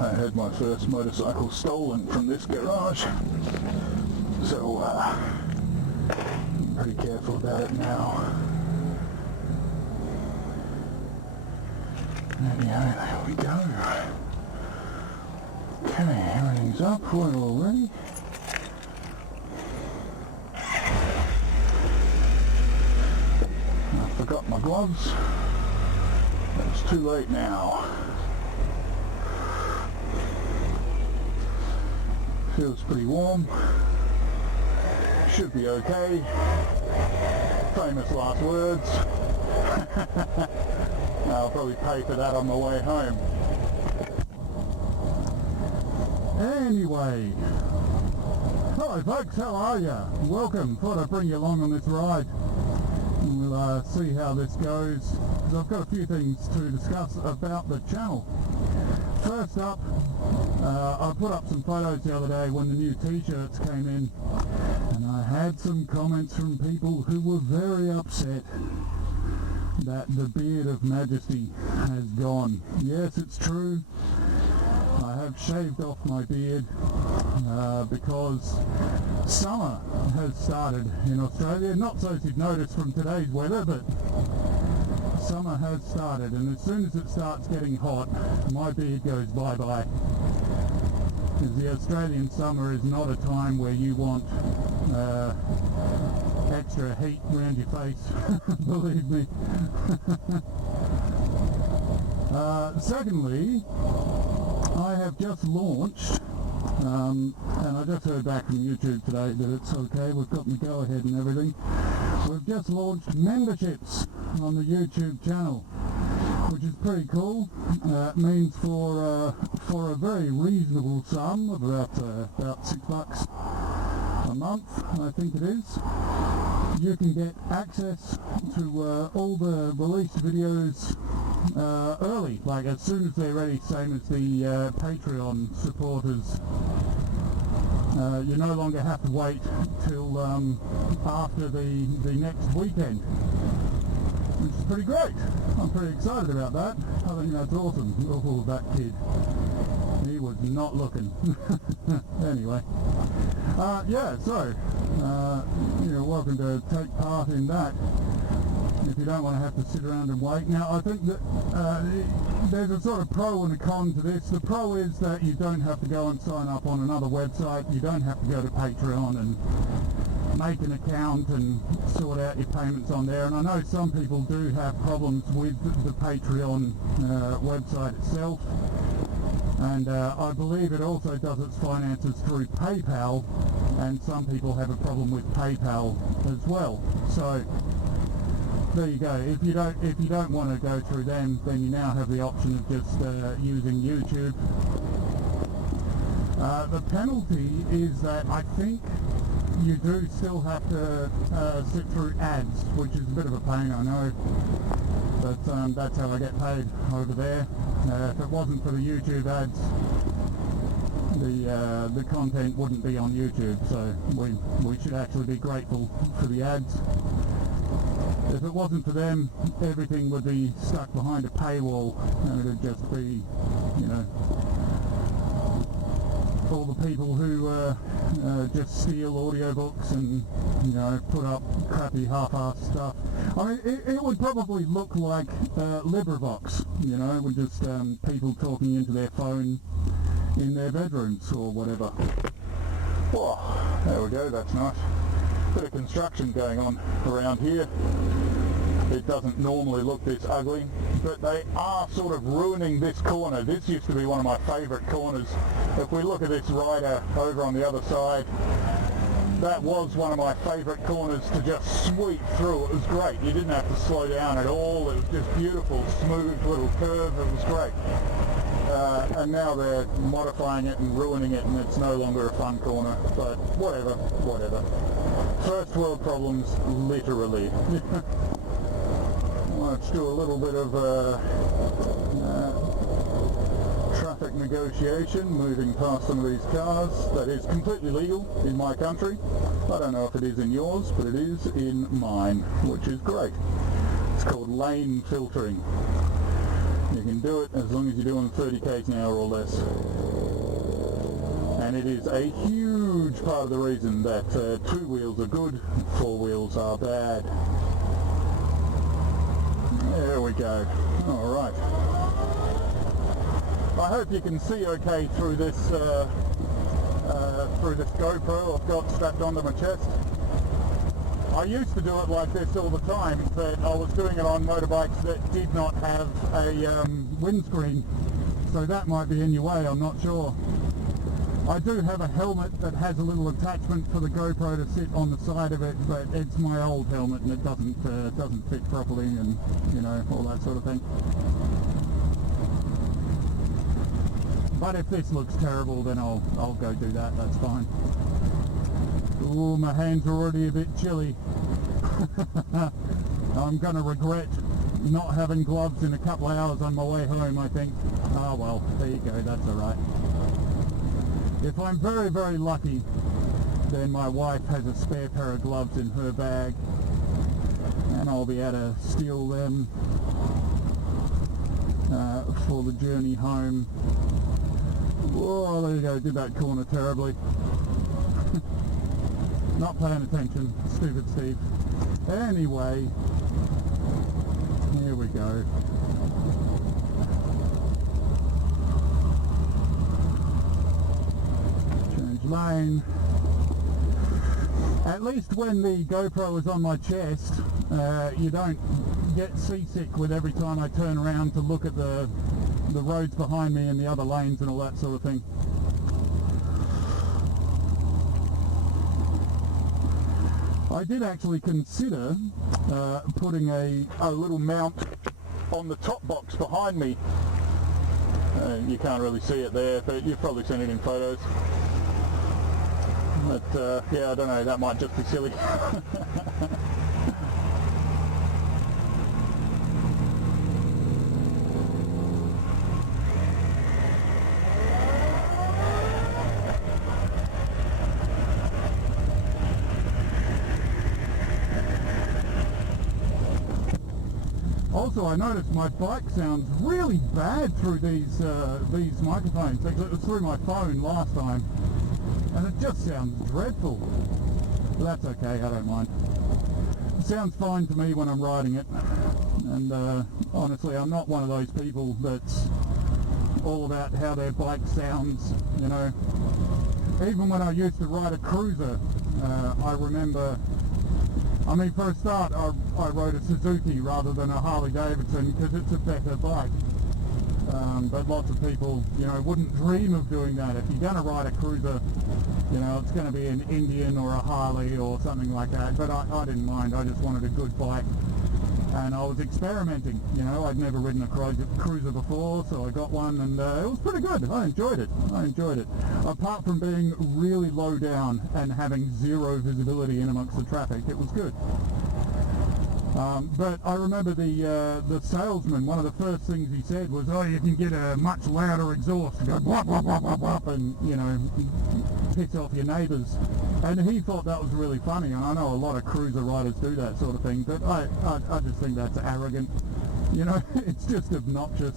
I had my first motorcycle stolen from this garage, so I'm pretty careful about it now. Anyhow, there we go. Okay, everything's up, we're all ready. I forgot my gloves. It's too late now. Feels pretty warm. Should be okay. Famous last words. I'll probably pay for that on the way home. Anyway, hello folks, how are ya? Welcome. Thought I'd bring you along on this ride. We'll see how this goes, because I've got a few things to discuss about the channel. First up, I put up some photos the other day when the new t-shirts came in, and I had some comments from people who were very upset that the beard of majesty has gone. Yes, it's true. I have shaved off my beard because summer has started in Australia. Not so as you'd notice from today's weather, but summer has started, and as soon as it starts getting hot, my beard goes bye-bye. Because the Australian summer is not a time where you want extra heat around your face, believe me. Secondly, I have just launched, and I just heard back from YouTube today that it's okay, we've got the go-ahead and everything. We've just launched memberships on the YouTube channel, which is pretty cool. It means for a very reasonable sum of about $6 a month, I think it is, you can get access to all the released videos early, like as soon as they're ready, same as the Patreon supporters. You no longer have to wait till after the next weekend, which is pretty great. I'm pretty excited about that. I think that's awesome. Oh, that kid. He was not looking. Anyway. Yeah, so, you're welcome to take part in that if you don't want to have to sit around and wait. Now, I think that there's a sort of pro and a con to this. The pro is that you don't have to go and sign up on another website. You don't have to go to Patreon and make an account and sort out your payments on there. And I know some people do have problems with the Patreon website itself. And I believe it also does its finances through PayPal, and some people have a problem with PayPal as well. So there you go. If you don't want to go through them, then you now have the option of just using YouTube. The penalty is that I think you do still have to sit through ads, which is a bit of a pain, I know. But that's how I get paid over there. If it wasn't for the YouTube ads, the content wouldn't be on YouTube, so we should actually be grateful for the ads. If it wasn't for them, everything would be stuck behind a paywall, and it would just be, you know, all the people who just steal audiobooks and, you know, put up crappy half-assed stuff. I mean, it would probably look like LibriVox, you know, with just people talking into their phone in their bedrooms or whatever. Oh, there we go, that's nice. Bit of construction going on around here. It doesn't normally look this ugly, but they are sort of ruining this corner. This used to be one of my favourite corners. If we look at this rider over on the other side, that was one of my favourite corners to just sweep through. It was great. You didn't have to slow down at all. It was just beautiful, smooth little curve. It was great. And now they're modifying it and ruining it, and it's no longer a fun corner. But whatever. First world problems, literally. Let's do a little bit of traffic negotiation, moving past some of these cars. That is completely legal in my country. I don't know if it is in yours, but it is in mine, which is great. It's called lane filtering. You can do it as long as you're doing 30 k's an hour or less. And it is a huge part of the reason that 2 wheels are good, 4 wheels are bad. There we go. Alright. I hope you can see okay through this GoPro I've got strapped onto my chest. I used to do it like this all the time, but I was doing it on motorbikes that did not have a windscreen, so that might be in your way, I'm not sure. I do have a helmet that has a little attachment for the GoPro to sit on the side of it, but it's my old helmet and it doesn't fit properly, and you know, all that sort of thing. But if this looks terrible, then I'll go do that, that's fine. Ooh, my hands are already a bit chilly. I'm going to regret not having gloves in a couple of hours on my way home, I think. Oh well, there you go, that's alright. If I'm very, very lucky, then my wife has a spare pair of gloves in her bag, and I'll be able to steal them for the journey home. Oh, there you go, did that corner terribly. Not paying attention, stupid Steve. Anyway, here we go. Change lane. At least when the GoPro is on my chest, you don't get seasick with every time I turn around to look at the roads behind me and the other lanes and all that sort of thing. I did actually consider putting a little mount on the top box behind me. You can't really see it there, but you've probably seen it in photos. But yeah, I don't know, that might just be silly. Also, I noticed my bike sounds really bad through these microphones. It was through my phone last time, and it just sounds dreadful. But that's okay, I don't mind. It sounds fine to me when I'm riding it, and honestly, I'm not one of those people that's all about how their bike sounds, you know. Even when I used to ride a cruiser, I remember, I mean, for a start, I rode a Suzuki rather than a Harley Davidson because it's a better bike. But lots of people, you know, wouldn't dream of doing that. If you're going to ride a cruiser, you know, it's going to be an Indian or a Harley or something like that. But I didn't mind. I just wanted a good bike. And I was experimenting, you know. I'd never ridden a cruiser before, so I got one, and it was pretty good. I enjoyed it. Apart from being really low down and having zero visibility in amongst the traffic, it was good. But I remember the salesman, one of the first things he said was, oh, you can get a much louder exhaust, go blah, blah, blah, blah, blah, and, you know, piss off your neighbours. And he thought that was really funny, and I know a lot of cruiser riders do that sort of thing, but I just think that's arrogant. You know, it's just obnoxious.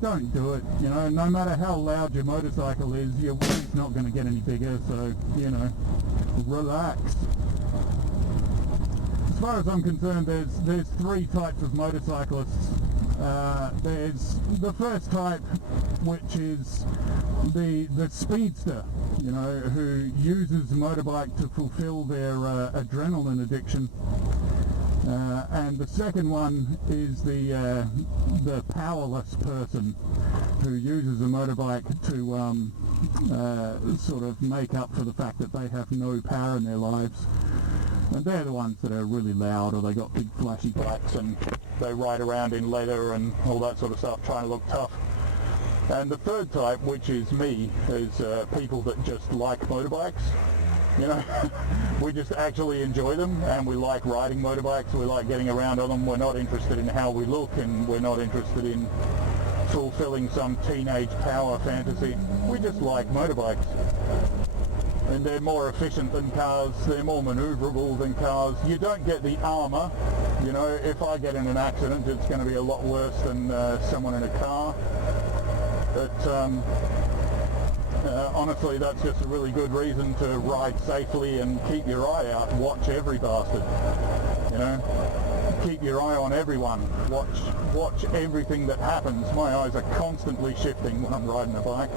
Don't do it, you know. No matter how loud your motorcycle is, your wind's not going to get any bigger, so, you know, relax. As far as I'm concerned, there's 3 types of motorcyclists. There's the first type, which is the speedster, you know, who uses a motorbike to fulfill their adrenaline addiction. And the second one is the powerless person who uses a motorbike to sort of make up for the fact that they have no power in their lives. And they're the ones that are really loud, or they got big flashy bikes and they ride around in leather and all that sort of stuff, trying to look tough. And the third type, which is me, is people that just like motorbikes. You know, we just actually enjoy them, and we like riding motorbikes, we like getting around on them. We're not interested in how we look, and we're not interested in fulfilling some teenage power fantasy. We just like motorbikes. And they're more efficient than cars, they're more manoeuvrable than cars. You don't get the armour You know, if I get in an accident, it's going to be a lot worse than someone in a car. But honestly, that's just a really good reason to ride safely and keep your eye out. Watch every bastard. You know, keep your eye on everyone. Watch everything that happens. My eyes are constantly shifting when I'm riding a bike.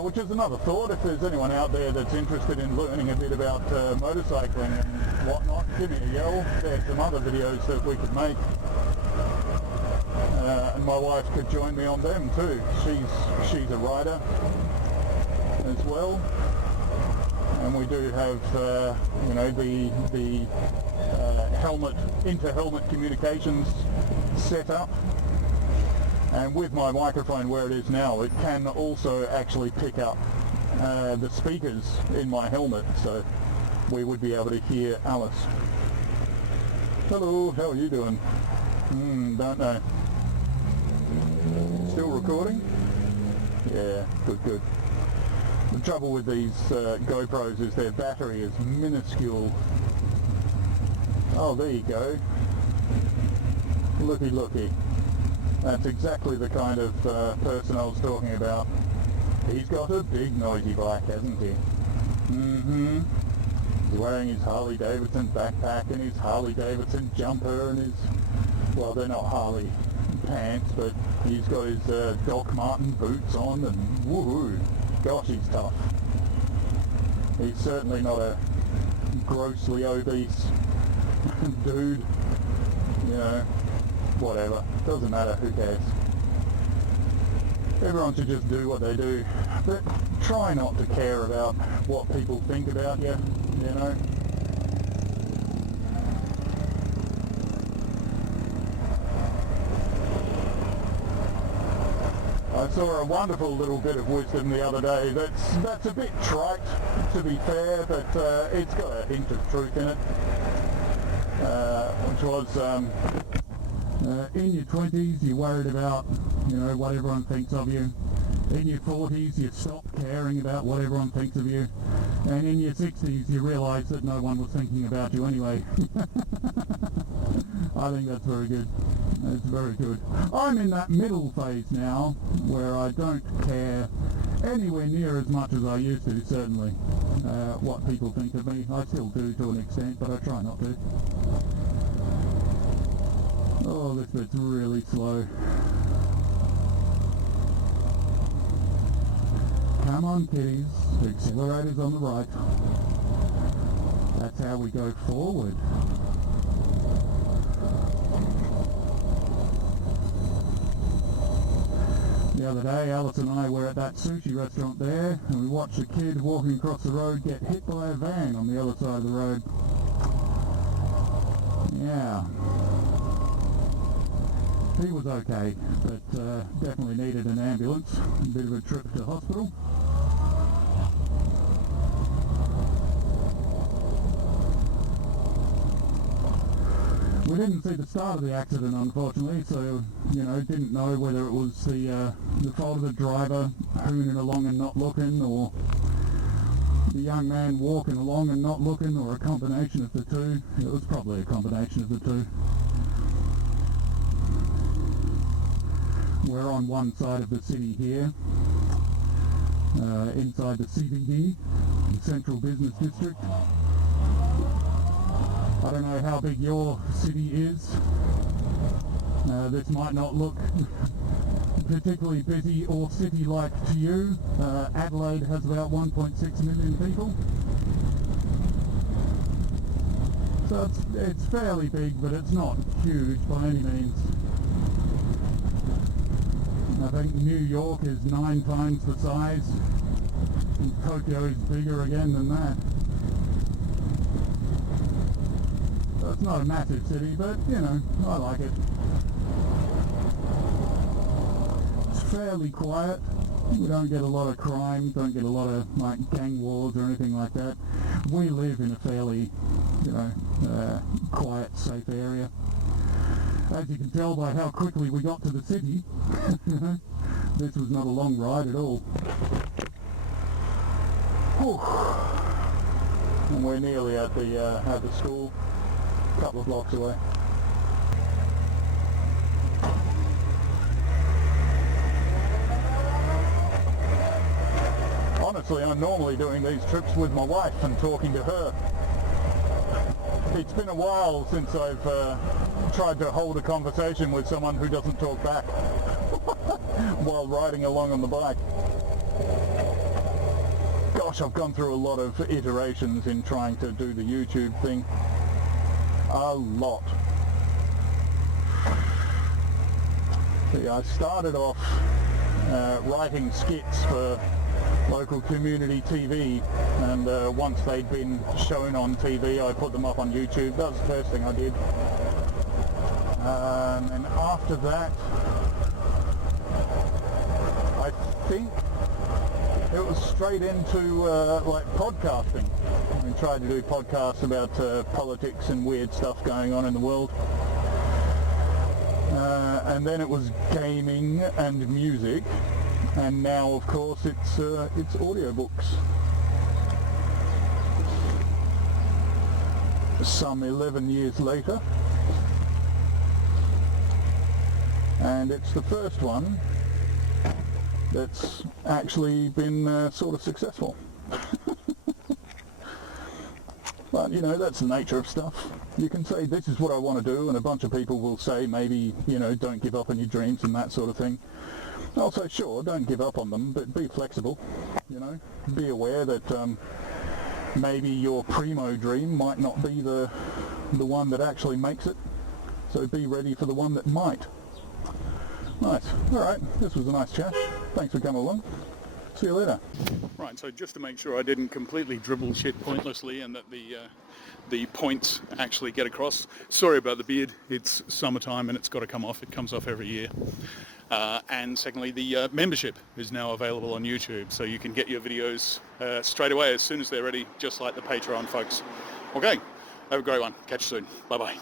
Which is another thought. If there's anyone out there that's interested in learning a bit about motorcycling and whatnot, give me a yell. There's some other videos that we could make. And my wife could join me on them too. She's a rider as well. And we do have, you know, the helmet, inter-helmet communications set up. And with my microphone where it is now, it can also actually pick up the speakers in my helmet, so we would be able to hear Alice. Hello, how are you doing? Don't know. Still recording? Yeah, good. The trouble with these GoPros is their battery is minuscule. Oh, there you go. Looky. That's exactly the kind of person I was talking about. He's got a big noisy bike, hasn't he? He's wearing his Harley Davidson backpack and his Harley Davidson jumper and his, well, they're not Harley pants, but he's got his Doc Marten boots on and woohoo, gosh, he's tough. He's certainly not a grossly obese dude, you know. Whatever, doesn't matter, who cares. Everyone should just do what they do, but try not to care about what people think about you, you know. I saw a wonderful little bit of wisdom the other day that's a bit trite, to be fair, but it's got a hint of truth in it, which was in your 20s you're worried about, you know, what everyone thinks of you. In your 40s you stop caring about what everyone thinks of you. And in your 60s you realise that no one was thinking about you anyway. I think that's very good. It's very good. I'm in that middle phase now where I don't care anywhere near as much as I used to, certainly, what people think of me. I still do to an extent, but I try not to. Oh, this bit's really slow. Come on, kiddies. The accelerator's on the right. That's how we go forward. The other day, Alice and I were at that sushi restaurant there, and we watched a kid walking across the road get hit by a van on the other side of the road. Yeah. He was okay, but definitely needed an ambulance, a bit of a trip to hospital. We didn't see the start of the accident, unfortunately, so, you know, didn't know whether it was the fault of the driver hooning along and not looking, or the young man walking along and not looking, or a combination of the two. It was probably a combination of the two. We're on one side of the city here, inside the CBD, the Central Business District. I don't know how big your city is. This might not look particularly busy or city-like to you. Adelaide has about 1.6 million people. So it's fairly big, but it's not huge by any means. I think New York is 9 times the size, and Tokyo is bigger again than that. So it's not a massive city, but, you know, I like it. It's fairly quiet. We don't get a lot of crime, don't get a lot of, like, gang wars or anything like that. We live in a fairly, you know, quiet, safe area. As you can tell by how quickly we got to the city, this was not a long ride at all. Whew. and we're nearly at the school, a couple of blocks away. Honestly, I'm normally doing these trips with my wife and talking to her. It's been a while since I've tried to hold a conversation with someone who doesn't talk back while riding along on the bike. Gosh, I've gone through a lot of iterations in trying to do the YouTube thing. A lot. See, I started off writing skits for local community TV, and once they'd been shown on TV, I put them up on YouTube. That was the first thing I did. And after that, I think it was straight into like podcasting. I tried to do podcasts about politics and weird stuff going on in the world. And then it was gaming and music. And now, of course, it's audiobooks. Some 11 years later, and it's the first one that's actually been sort of successful. But, you know, that's the nature of stuff. You can say, this is what I want to do, and a bunch of people will say, maybe, you know, don't give up on your dreams and that sort of thing. I'll say, sure, don't give up on them, but be flexible, you know. Be aware that maybe your primo dream might not be the one that actually makes it. So be ready for the one that might. Nice. All right, this was a nice chat. Thanks for coming along. See you later. Right, so just to make sure I didn't completely dribble shit pointlessly and that the points actually get across. Sorry about the beard. It's summertime and it's got to come off. It comes off every year. And secondly, the membership is now available on YouTube, so you can get your videos straight away as soon as they're ready, just like the Patreon folks. Okay, have a great one. Catch you soon. Bye-bye.